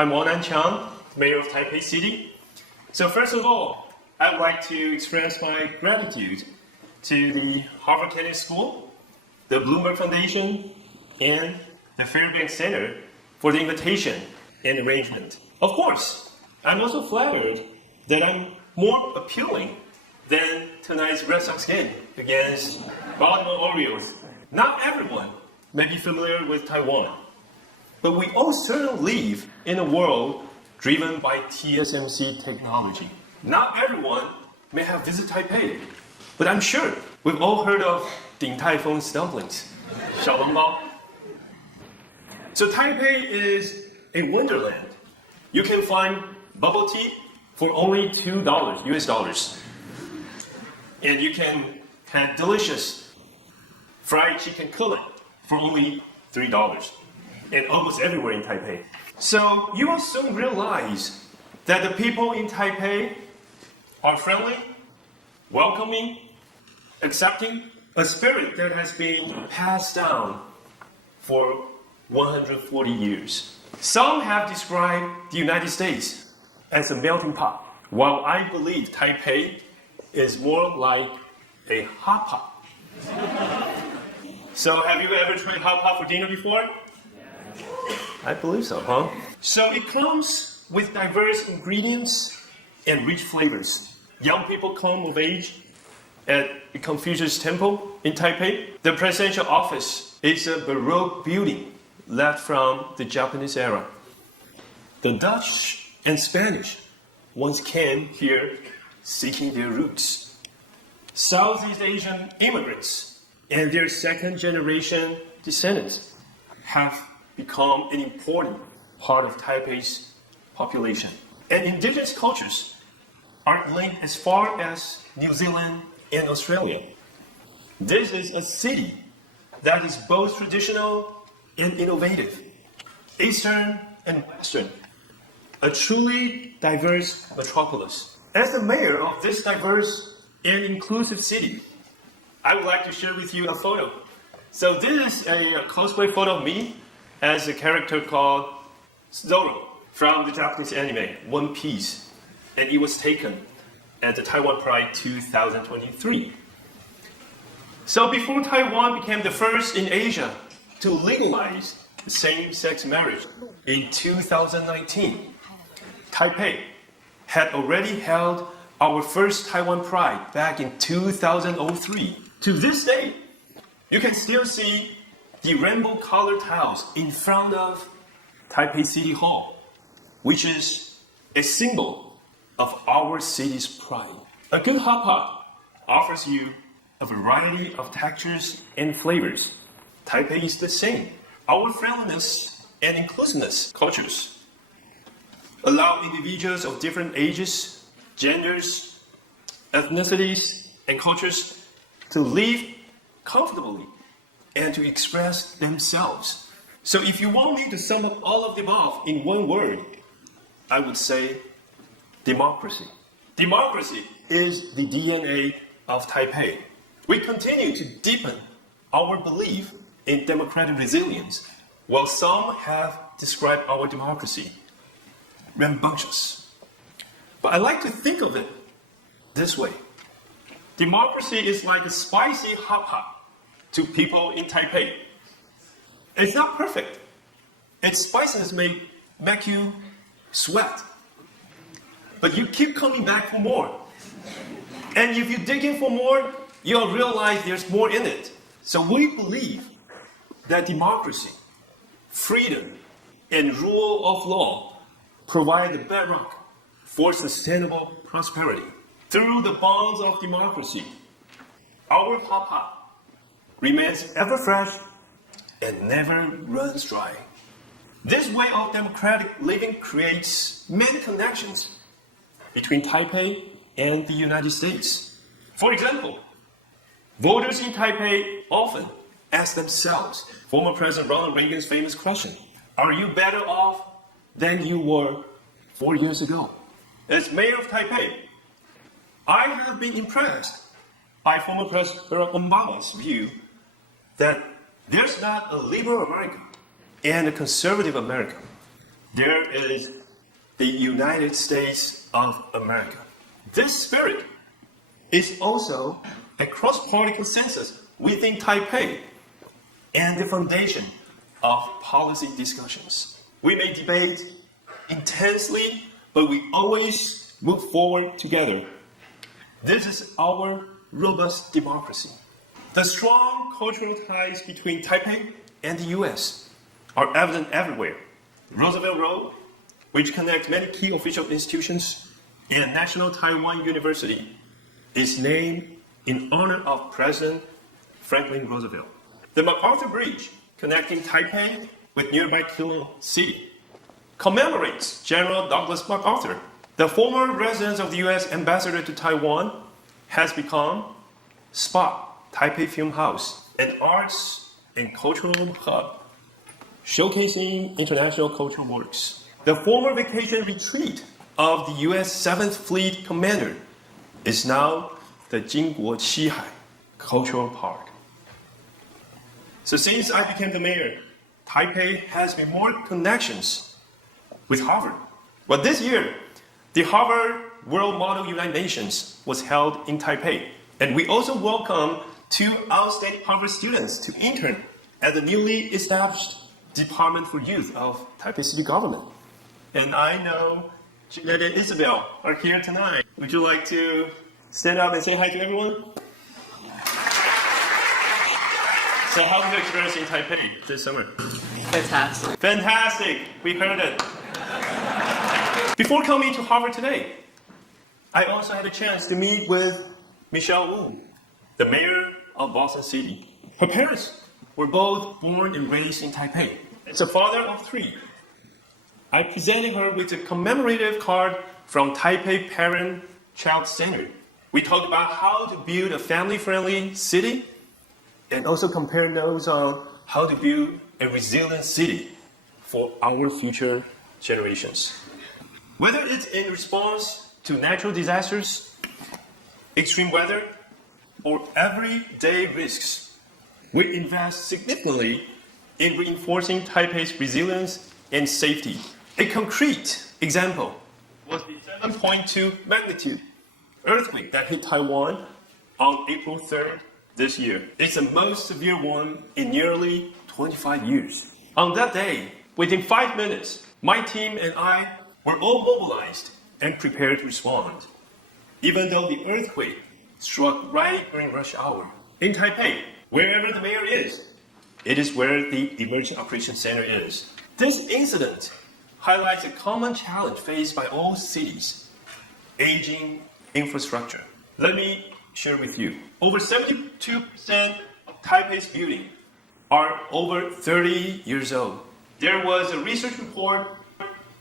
I'm Chang, Mayor of Taipei City. So first of all, I'd like to express my gratitude to the Harvard Kennedy School, the Bloomberg Foundation, and the Fairbanks Center for the invitation and arrangement. Of course, I'm also flattered that I'm more appealing than tonight's Red Sox game against Baltimore Orioles. Not everyone may be familiar with Taiwan, but we all certainly live in a world driven by TSMC technology. Not everyone may have visited Taipei, but I'm sure we've all heard of Din Tai Fung's dumplings, 小笼包. So Taipei is a wonderland. You can find bubble tea for only $2 US dollars. And you can have delicious fried chicken cutlet for only $3. And almost everywhere in Taipei. So you will soon realize that the people in Taipei are friendly, welcoming, accepting, a spirit that has been passed down for 140 years. Some have described the United States as a melting pot, while I believe Taipei is more like a hot pot. So have you ever tried hot pot for dinner before? I believe so, huh? So it comes with diverse ingredients and rich flavors. Young people come of age at the Confucius Temple in Taipei. The presidential office is a Baroque building left from the Japanese era. The Dutch and Spanish once came here seeking their roots. Southeast Asian immigrants and their second-generation descendants have become an important part of Taipei's population. And indigenous cultures are linked as far as New Zealand and Australia. This is a city that is both traditional and innovative, Eastern and Western, a truly diverse metropolis. As the mayor of this diverse and inclusive city, I would like to share with you a photo. So this is a cosplay photo of me as a character called Zoro from the Japanese anime One Piece, and it was taken at the Taiwan Pride 2023. So before Taiwan became the first in Asia to legalize same-sex marriage in 2019, Taipei had already held our first Taiwan Pride back in 2003. To this day, you can still see the rainbow-colored tiles in front of Taipei City Hall, which is a symbol of our city's pride. A good hot pot offers you a variety of textures and flavors. Taipei is the same. Our friendliness and inclusiveness cultures allow individuals of different ages, genders, ethnicities, and cultures to live comfortably and to express themselves. So if you want me to sum up all of the above in one word, I would say democracy. Democracy is the DNA of Taipei. We continue to deepen our belief in democratic resilience, while some have described our democracy rambunctious. But I like to think of it this way. Democracy is like a spicy hot pot to people in Taipei. It's not perfect. Its spiciness may make you sweat. But you keep coming back for more. And if you dig in for more, you'll realize there's more in it. So we believe that democracy, freedom, and rule of law provide the bedrock for sustainable prosperity. Through the bonds of democracy, our hot pot remains ever fresh and never runs dry. This way of democratic living creates many connections between Taipei and the United States. For example, voters in Taipei often ask themselves former President Ronald Reagan's famous question, are you better off than you were 4 years ago? As mayor of Taipei, I have been impressed by former President Barack Obama's view that there's not a liberal America and a conservative America. there is the United States of America. This spirit is also a cross-party consensus within Taipei and the foundation of policy discussions. We may debate intensely, but we always move forward together. This is our robust democracy. The strong cultural ties between Taipei and the US are evident everywhere. Roosevelt Road, which connects many key official institutions, and National Taiwan University, is named in honor of President Franklin Roosevelt. The MacArthur Bridge, connecting Taipei with nearby Keelung City, commemorates General Douglas MacArthur. The former residence of the U.S. ambassador to Taiwan has become SPA, Taipei Film House, an arts and cultural hub, showcasing international cultural works. The former vacation retreat of the U.S. 7th Fleet Commander is now the Jingguo Qihai Cultural Park. So since I became the mayor, Taipei has made more connections with Harvard. But this year, the Harvard World Model United Nations was held in Taipei. And we also welcomed 2 outstanding Harvard students to intern at the newly established Department for Youth of Taipei City Government. And I know Jeanette and Isabel are here tonight. Would you like to stand up and say hi to everyone? So how was your experience in Taipei this summer? Fantastic. Fantastic! We heard it. Before coming to Harvard today, I also had a chance to meet with Michelle Wu, the mayor of Boston City. Her parents were both born and raised in Taipei. As a father of 3, I presented her with a commemorative card from Taipei Parent-Child Center. We talked about how to build a family-friendly city and also compare notes on how to build a resilient city for our future generations. Whether it's in response to natural disasters, extreme weather, or everyday risks, we invest significantly in reinforcing Taipei's resilience and safety. A concrete example was the 7.2 magnitude earthquake that hit Taiwan on April 3rd this year. It's the most severe one in nearly 25 years. On that day, within 5 minutes, my team and I were all mobilized and prepared to respond. Even though the earthquake struck right during rush hour. In Taipei, wherever the mayor is, it is where the Emergency Operations Center is. This incident highlights a common challenge faced by all cities: aging infrastructure. Let me share with you. Over 72% of Taipei's buildings are over 30 years old. There was a research report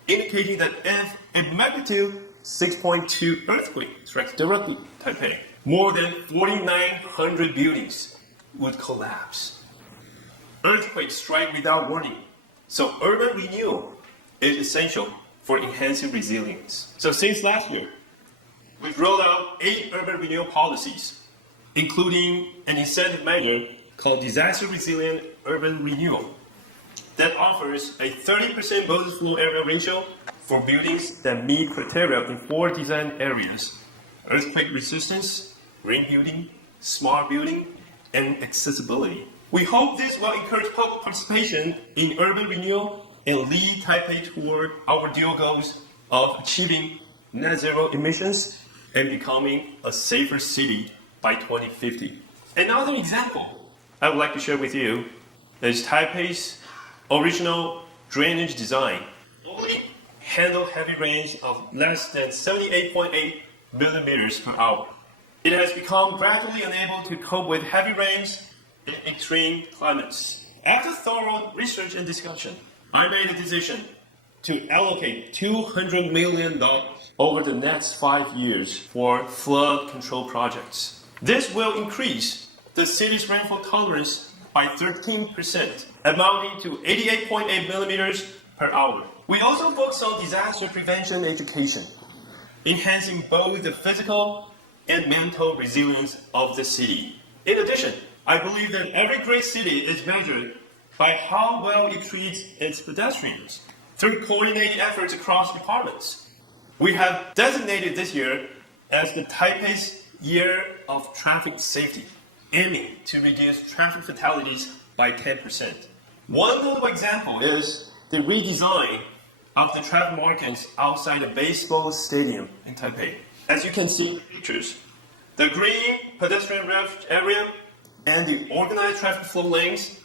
indicating that if a magnitude 6.2 earthquake strikes directly Taipei, more than 4,900 buildings would collapse. Earthquakes strike without warning, so urban renewal is essential for enhancing resilience. So since last year, we've rolled out 8 urban renewal policies, including an incentive measure called Disaster Resilient Urban Renewal that offers a 30% bonus floor area ratio for buildings that meet criteria in 4 design areas: earthquake resistance, green building, smart building, and accessibility. We hope this will encourage public participation in urban renewal and lead Taipei toward our dual goals of achieving net zero emissions and becoming a safer city by 2050. Another example I would like to share with you is Taipei's original drainage design. Only handle heavy rains of less than 78.8 millimeters per hour. It has become gradually unable to cope with heavy rains in extreme climates. After thorough research and discussion, I made a decision to allocate $200 million over the next 5 years for flood control projects. This will increase the city's rainfall tolerance by 13%, amounting to 88.8 millimeters per hour. We also focus on disaster prevention education, enhancing both the physical and mental resilience of the city. In addition, I believe that every great city is measured by how well it treats its pedestrians. through coordinated efforts across departments. We have designated this year as the Taipei's Year of Traffic Safety, aiming to reduce traffic fatalities by 10%. One notable example is the redesign of the traffic markings outside the baseball stadium in Taipei. As you can see in the pictures, the green pedestrian refuge area and the organized traffic flow lanes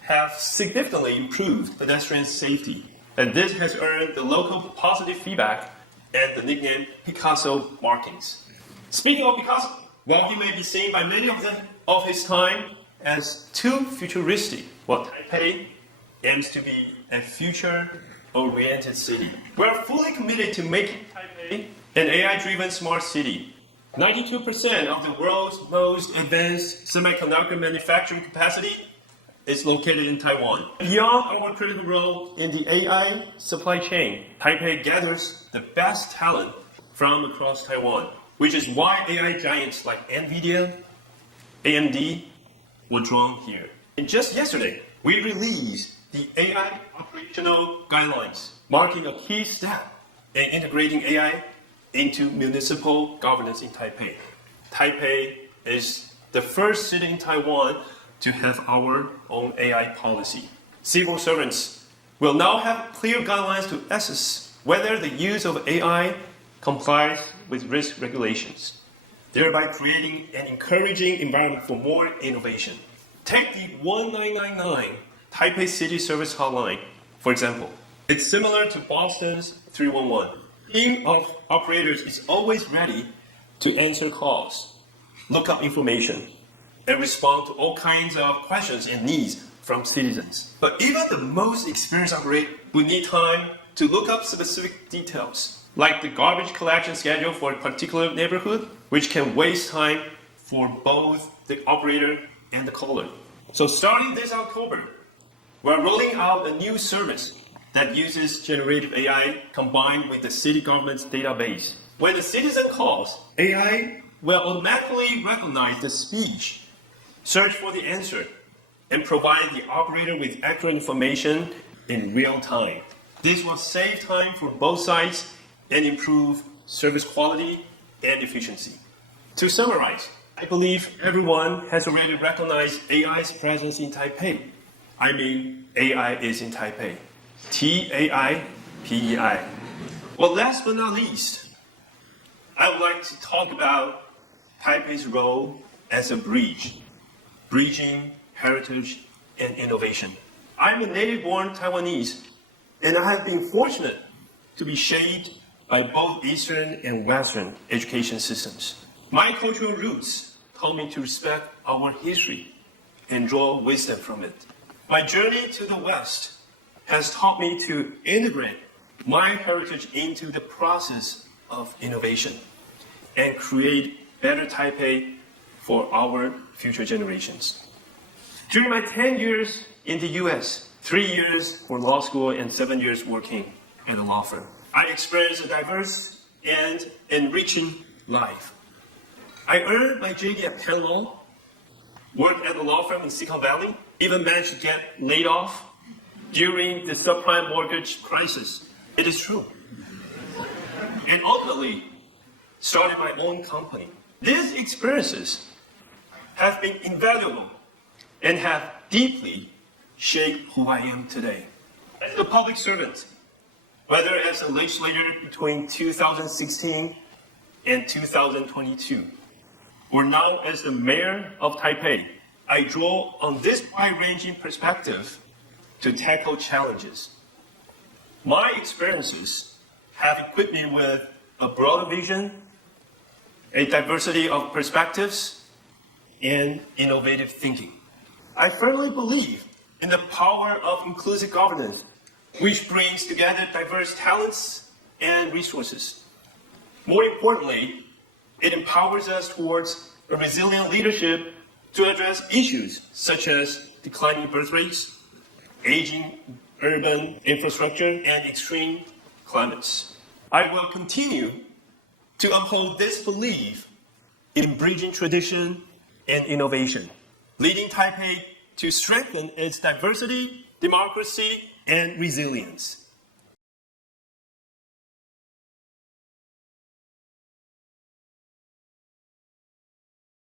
have significantly improved pedestrian safety, and this has earned the local positive feedback and the nickname Picasso markings. Speaking of Picasso, while he may be seen by many of his time as too futuristic, Taipei aims to be a future-oriented city. We are fully committed to making Taipei an AI-driven smart city. 92% of the world's most advanced semiconductor manufacturing capacity is located in Taiwan. Beyond our critical role in the AI supply chain, Taipei gathers the best talent from across Taiwan, which is why AI giants like NVIDIA, AMD were drawn here. And just yesterday, we released the AI operational guidelines, marking a key step in integrating AI into municipal governance in Taipei. Taipei is the first city in Taiwan to have our own AI policy. Civil servants will now have clear guidelines to assess whether the use of AI complies with risk regulations, thereby creating an encouraging environment for more innovation. Take the 1999 Taipei City Service Hotline, for example. It's similar to Boston's 311. A team of operators is always ready to answer calls, look up information, and respond to all kinds of questions and needs from citizens. But even the most experienced operator would need time to look up specific details, like the garbage collection schedule for a particular neighborhood, which can waste time for both the operator and the caller. So starting this October, we're rolling out a new service that uses generative AI combined with the city government's database. When the citizen calls, AI will automatically recognize the speech, search for the answer, and provide the operator with accurate information in real time. This will save time for both sides and improve service quality and efficiency. To summarize, I believe everyone has already recognized AI's presence in Taipei. I mean, AI is in Taipei. Taipei. Well, last but not least, I would like to talk about Taipei's role as a bridge, bridging heritage and innovation. I'm a native-born Taiwanese, and I have been fortunate to be shaped by both Eastern and Western education systems. My cultural roots taught me to respect our history and draw wisdom from it. My journey to the West has taught me to integrate my heritage into the process of innovation and create better Taipei for our future generations. During my 10 years in the US, 3 years for law school and 7 years working at a law firm, I experienced a diverse and enriching life. I earned my JD at Penn Law, worked at a law firm in Silicon Valley, even managed to get laid off during the subprime mortgage crisis. It is true. And ultimately, started my own company. These experiences have been invaluable and have deeply shaped who I am today. As a public servant, whether as a legislator between 2016 and 2022, or now as the mayor of Taipei, I draw on this wide-ranging perspective to tackle challenges. My experiences have equipped me with a broader vision, a diversity of perspectives, and innovative thinking. I firmly believe in the power of inclusive governance, which brings together diverse talents and resources. More importantly, it empowers us towards a resilient leadership to address issues such as declining birth rates, aging urban infrastructure, and extreme climates. I will continue to uphold this belief in bridging tradition and innovation, leading Taipei to strengthen its diversity, democracy, and resilience.